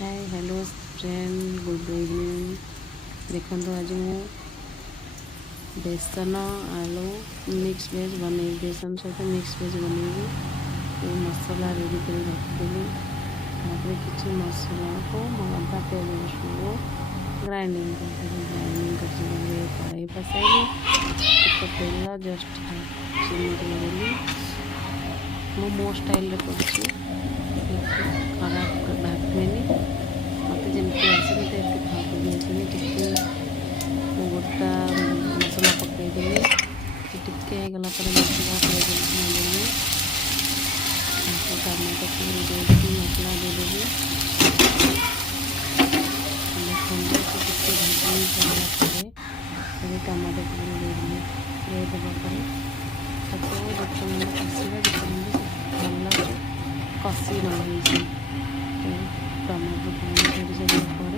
Hi hello friend good evening. देखो आज मु बेसन आलू मिक्स वेज बनई बेसन सहित मिक्स वेज बनईबी। ये मसला रेडी कर रखिदेली। किसी मसला को अदा प्याज रसुण को ग्राइंडिंग कर कड़ाई बसैली तेल जस्ट चिनी मो स्टाइल कर खराब भावेनि मत जमी आसे मत खाप दिए टे गोटा मसला पकईदेली टिके गला मसला प्याज देदेली टमाटो देदेली मसला देदेली टे भाजी सारापर टमाटो देदेली देदेला कषिया भल कषि रही टमाटो छाड़ी सारापर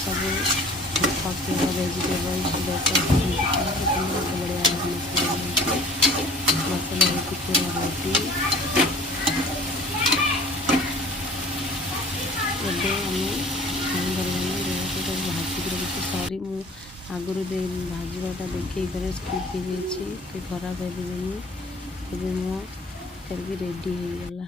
सब पकेगा वेजिटेबल्स बढ़िया मसला टिके रेडी भाजी सॉरी मु आगुरी भाजवाटा देखिए स्किप हो खराब है मो करके रेडी हो गला।